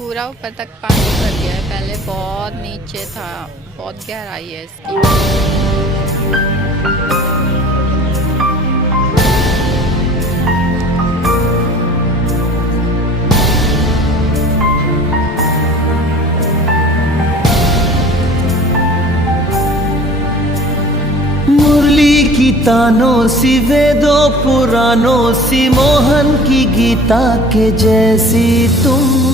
पूरा ऊपर तक पानी भर गया है। पहले बहुत नीचे था, बहुत गहराई है इसकी। मुरली की तानों सी, वेदों पुराणों सी, मोहन की गीता के जैसी तुम